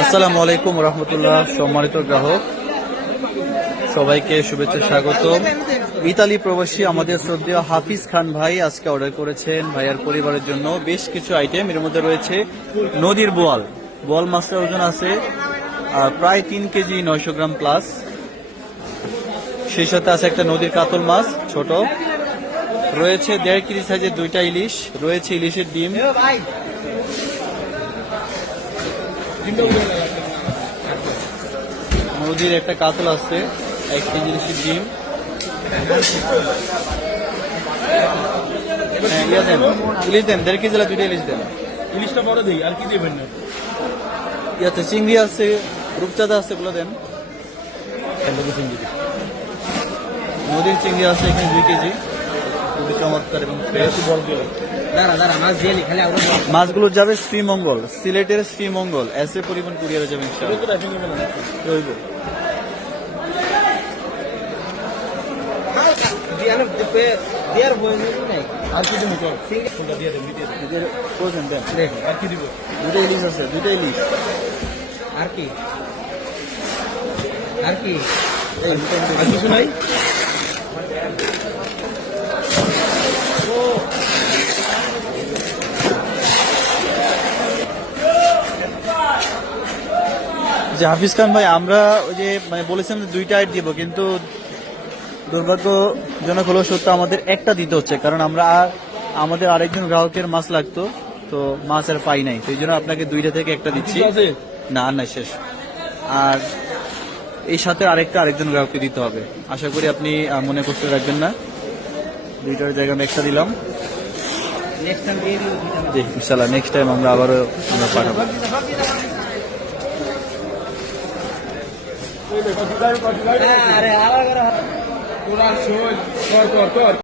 আসসালামু আলাইকুম রহমতুল্লাহ, সম্মানিত গ্রাহক। সবাইকে শুভেচ্ছা স্বাগত ইতালি প্রবাসী আমাদের শ্রদ্ধেয় হাফিজ খান ভাই আজকে অর্ডার করেছেন। ভাইয়ার পরিবারের জন্য বেশ কিছু আইটেম এর মধ্যে রয়েছে নদীর বোয়াল। বোয়াল মাছটার ওজন আছে প্রায় তিন কেজি নয়শো গ্রাম প্লাস সেই সাথে আছে একটা নদীর কাতল মাছ, ছোট। রয়েছে দেড় কেজি সাইজের দুইটা ইলিশ, রয়েছে ইলিশের ডিম। নদীর একটা কাতল আছে এক কেজি ডিম। হ্যাঁ, ইয়া দেন ইলিশ দেন দেড় কেজি দুইটা ইলিশ দেন। ইলিশটা বড় দিই আর কি দেবেন না ইয়াতে চিংড়ি আছে রূপচাঁদা আছে এগুলো দেন। চিংড়ি নদীর চিংড়ি আছে এখানে দুই কেজি। খুবই চমৎকার এবং ফ্রেশ মাছগুলো যাবে শ্রীমঙ্গল সিলেটের শ্রীমঙ্গল এসে পরিবহন কুরিয়ারে যাবে দুটো ইলিশ আছে দুটো ইলিশ আর কি? আর কি? কিছু নাই? যে হাফিজ খান ভাই আমরা ওই যে মানে বলেছিলাম যে দুইটা আইট দিব কিন্তু দুর্ভাগ্যজনক হলো সত্য আমাদের একটা দিতে হচ্ছে কারণ আমরা আর- আমাদের আরেকজন গ্রাহকের মাছ লাগতো তো মাছ আর পাই নাই সেই জন্য আপনাকে দুইটা থেকে একটা দিচ্ছি। না আর নাই শেষ। আর এই সাথে আরেকটা আরেকজন গ্রাহককে দিতে হবে। আশা করি আপনি মনে করতে রাখবেন না। দুইটার জায়গায় আমি একটা দিলাম। নেক্সট টাইম দিয়ে দিও দুইটা। জি ইনশাল্লাহ নেক্সট টাইম আমরা আবারও আমরা পাঠাবো। আরে আলাদা করে তোরা শোন কর কর কর